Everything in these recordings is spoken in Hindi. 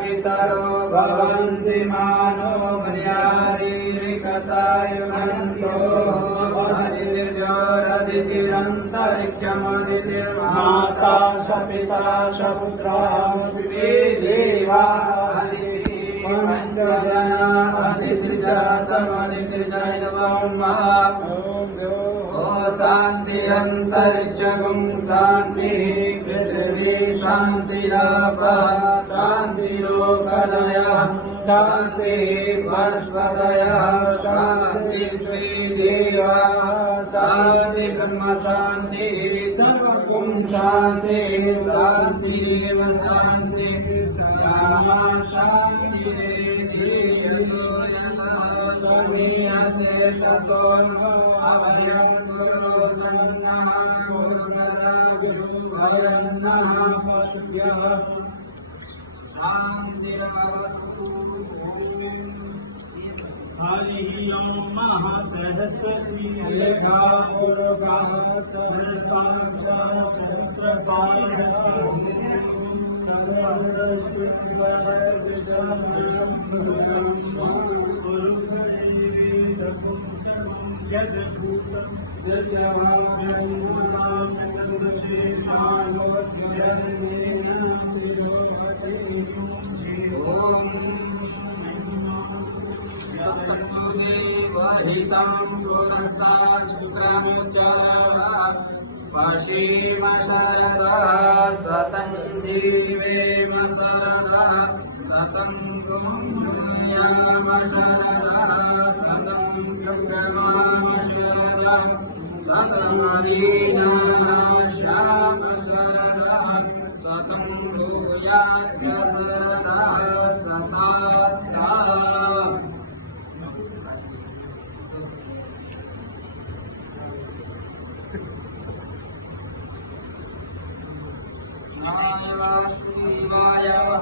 पितरो भवन्ति मानो मर्यारीरिकतायुगन्तो हरिर्जोरदितिरन्तरिक्षमदितिर्माता स पिता स पुत्रः देवा पंचजना ओ शांति अंतरिक्षगुं शांति पृथ्वी शांतिराप शांतिरोकदयः शांति वस्वदयः शांति श्रीदेवा शांति ब्रह्म शांति सर्वगुं शांति शांतिरेव शांति श्यामा शांति ततो अभयतो हरि ओम महासहस्रश्री लेखा पूर्वः पश्चिम शरदा सतं जीवेम शरदा सतं गुण्याम शरदा सतं गङ्गवाम शरदा सतं दीनाश्याम शरदा सतं भूयात् शरदा सतात्ता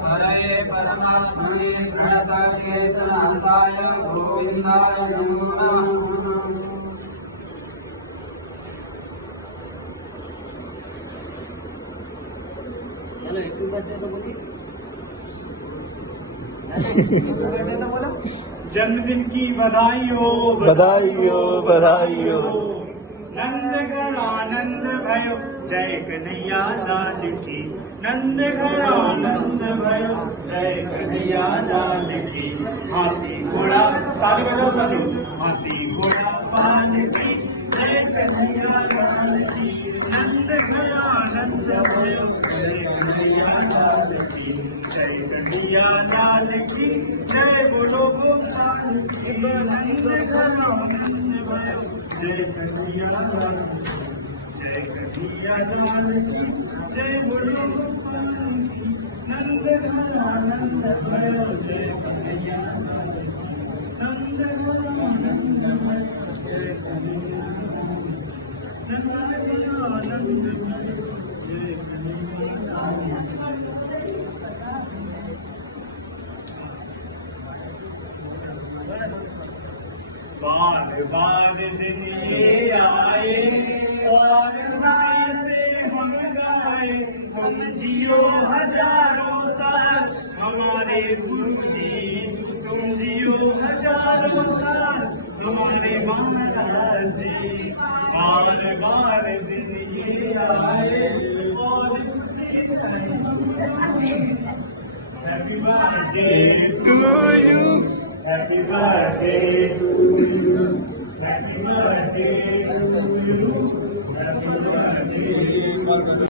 हरे परमात्मने प्रणताय गोविंदाय नमो नमः। जन्मदिन की बधाई हो बधाई हो बधाई हो। नंद घर आनंद भयो जय कन्हैया लाल की। नंद घर आनंद भयो जय कन्हैया लाल की। हाथी घोड़ा ताली बजाओ साधु। हाथी घोड़ा पाल की जय कन्हैया लाल की। नंद घर आनंद भयो जय कन्हैया लाल की। जय कन्हैया लाल की जय बोलो गोपाल की। नंद घर आनंद भयो जय कन्हैया लाल जय कन्हैया लाल की जय बोलो गोपाल की। नंद घर आनंद भयो जय कन्हैया लाल नंद घर आनंद भयो जय कन्हैया नंद घर आनंद भयो जय कन्हैया लाल। बार बार दिन ये आए और खुशी से हम गाए। हम जियो हजारों साल हमारे गुरुजी। तुम जियो हजारों साल हमारे महाराज जी। बार बार दिन ये आए और खुशी से हम गाए। Happy birthday to you. Happy birthday to you. Happy birthday to you. Happy birthday.